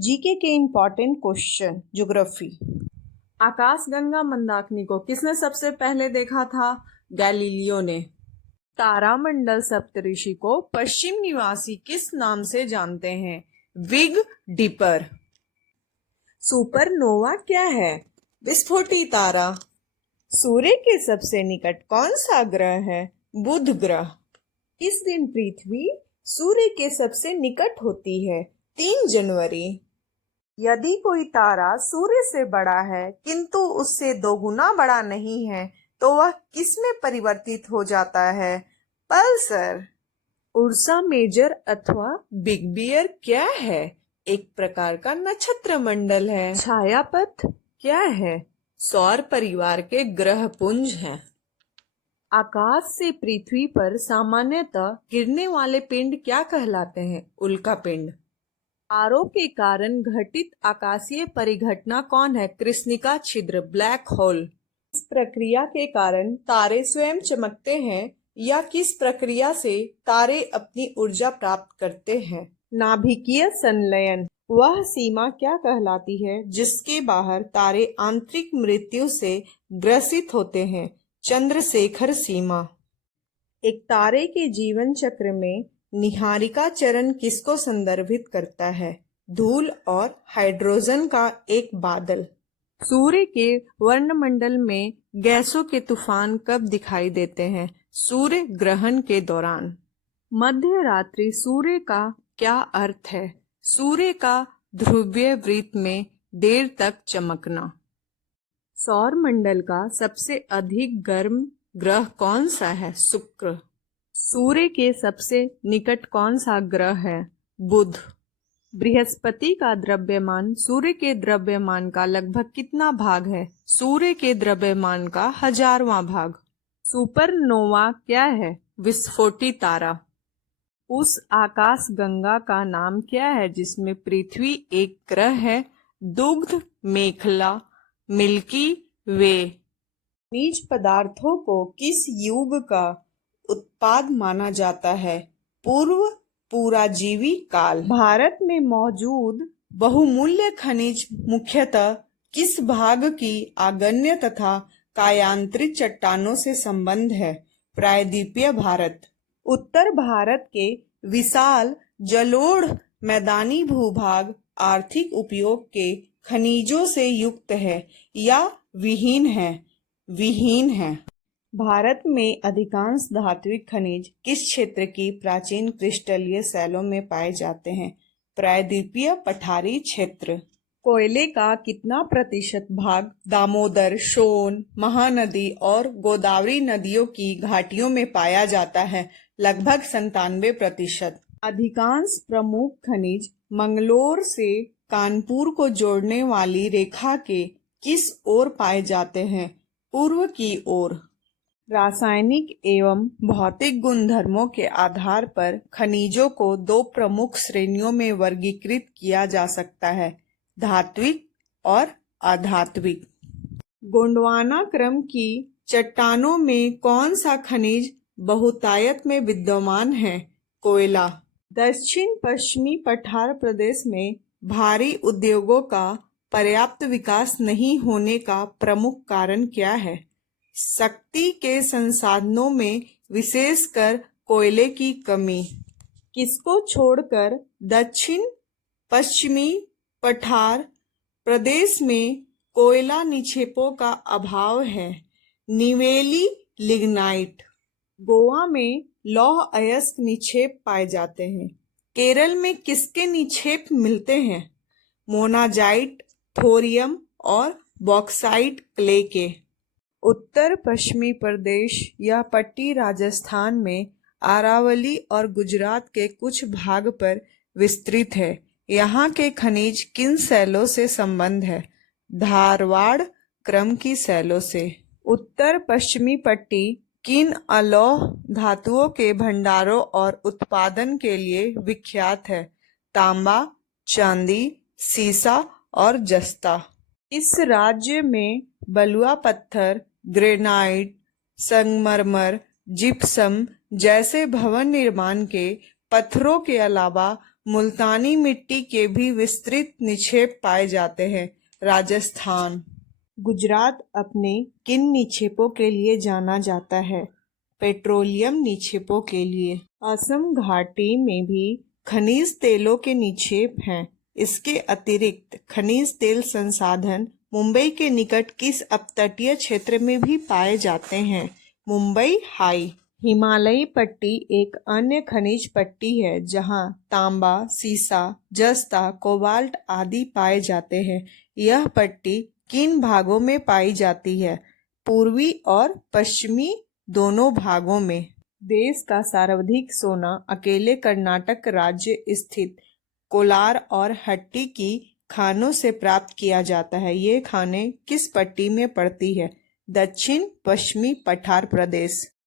GK के important question. Geography. आकाशगंगा मंदाकिनी को किसने सबसे पहले देखा था? गैलीलियो ने। तारामंडल सप्तऋषि को पश्चिम निवासी किस नाम से जानते हैं? Big dipper. सुपरनोवा क्या है? विस्फोटी तारा। सूर्य के सबसे निकट कौन सा ग्रह है? बुध ग्रह। किस दिन पृथ्वी सूर्य के सबसे निकट होती है? 3 जनवरी। यदि कोई तारा सूर्य से बड़ा है किंतु उससे 2 गुना बड़ा नहीं है तो वह किस में परिवर्तित हो जाता है? पल्सर। उर्सा मेजर अथवा बिग बियर क्या है? एक प्रकार का नक्षत्र मंडल है। छायापथ क्या है? सौर परिवार के ग्रह पुंज हैं। आकाश से पृथ्वी पर सामान्यतः गिरने वाले पिंड क्या कहलाते हैं? उल्का पिंड। तारों के कारण घटित आकाशीय परिघटना कौन है? कृष्णिका छिद्र, ब्लैक होल। इस प्रक्रिया के कारण तारे स्वयं चमकते हैं या किस प्रक्रिया से तारे अपनी ऊर्जा प्राप्त करते हैं? नाभिकीय संलयन। वह सीमा क्या कहलाती है जिसके बाहर तारे आंतरिक मृत्यु से ग्रसित होते हैं? चंद्रशेखर सीमा। एक तारे के जीवन चक्र में निहारिका चरण किसको संदर्भित करता है? धूल और हाइड्रोजन का एक बादल। सूर्य के वर्णमंडल में गैसों के तूफान कब दिखाई देते हैं? सूर्य ग्रहण के दौरान। मध्य रात्रि सूर्य का क्या अर्थ है? सूर्य का ध्रुवीय वृत्त में देर तक चमकना। सौर मंडल का सबसे अधिक गर्म ग्रह कौन सा है? शुक्र। सूर्य के सबसे निकट कौन सा ग्रह है? बुध। बृहस्पति का द्रव्यमान सूर्य के द्रव्यमान का लगभग कितना भाग है? सूर्य के द्रव्यमान का 1000वां भाग। सुपरनोवा क्या है? विस्फोटी तारा। उस आकाश गंगा का नाम क्या है जिसमें पृथ्वी एक ग्रह है? दुग्ध मेखला, मिल्की वे। खनिज पदार्थों को किस युग का उत्पाद माना जाता है? पूर्व पुराजीवी काल। भारत में मौजूद बहुमूल्य खनिज मुख्यतः किस भाग की आग्नेय तथा कायांतरित चट्टानों से संबंध है? प्रायद्वीपीय भारत। उत्तर भारत के विशाल जलोढ़ मैदानी भूभाग आर्थिक उपयोग के खनिजों से युक्त है या विहीन है? विहीन है। भारत में अधिकांश धात्विक खनिज किस क्षेत्र की प्राचीन क्रिस्टलीय शैलों में पाए जाते हैं? प्रायद्वीपीय पठारी क्षेत्र। कोयले का कितना प्रतिशत भाग दामोदर, सोन, महानदी और गोदावरी नदियों की घाटियों में पाया जाता है? लगभग 97%। अधिकांश प्रमुख खनिज मंगलोर से कानपुर को जोड़ने वाली रेखा के किस ओर पाए जाते हैं? पूर्व की ओर। रासायनिक एवं भौतिक गुणधर्मों के आधार पर खनिजों को 2 प्रमुख श्रेणियों में वर्गीकृत किया जा सकता है, धात्विक और अधात्विक। गोंडवाना क्रम की चट्टानों में कौन सा खनिज बहुतायत में विद्यमान है? कोयला। दक्षिण पश्चिमी पठार प्रदेश में भारी उद्योगों का पर्याप्त विकास नहीं होने का प्रमुख कारण क्या है? शक्ति के संसाधनों में विशेषकर कोयले की कमी। किसको छोड़कर दक्षिण पश्चिमी पठार प्रदेश में कोयला निक्षेपों का अभाव है? निवेली लिग्नाइट। गोवा में लौह अयस्क निक्षेप पाए जाते हैं। केरल में किसके निक्षेप मिलते हैं? मोनाजाइट, थोरियम और बॉक्साइट क्ले के। उत्तर पश्चिमी प्रदेश या पट्टी राजस्थान में अरावली और गुजरात के कुछ भाग पर विस्तृत है। यहाँ के खनिज किन शैलों से संबंध है? धारवाड़ क्रम की शैलों से। उत्तर पश्चिमी पट्टी किन अलौह धातुओं के भंडारों और उत्पादन के लिए विख्यात है? तांबा, चांदी, सीसा और जस्ता। इस राज्य में बलुआ पत्थर, ग्रेनाइट, संगमरमर, जिप्सम जैसे भवन निर्माण के पत्थरों के अलावा मुल्तानी मिट्टी के भी विस्तृत निक्षेप पाए जाते हैं। राजस्थान। गुजरात अपने किन निक्षेपों के लिए जाना जाता है? पेट्रोलियम निक्षेपों के लिए। असम घाटी में भी खनिज तेलों के निक्षेप हैं। इसके अतिरिक्त खनिज तेल संसाधन मुंबई के निकट किस अपतटीय क्षेत्र में भी पाए जाते हैं? मुंबई हाई। हिमालयी पट्टी एक अन्य खनिज पट्टी है जहां तांबा, सीसा, जस्ता, कोबाल्ट आदि पाए जाते हैं। यह पट्टी किन भागों में पाई जाती है? पूर्वी और पश्चिमी दोनों भागों में। देश का सर्वाधिक सोना अकेले कर्नाटक राज्य स्थित कोलार और हट्टी की खानों से प्राप्त किया जाता है। ये खानें किस पट्टी में पड़ती है? दक्षिण पश्चिमी पठार प्रदेश।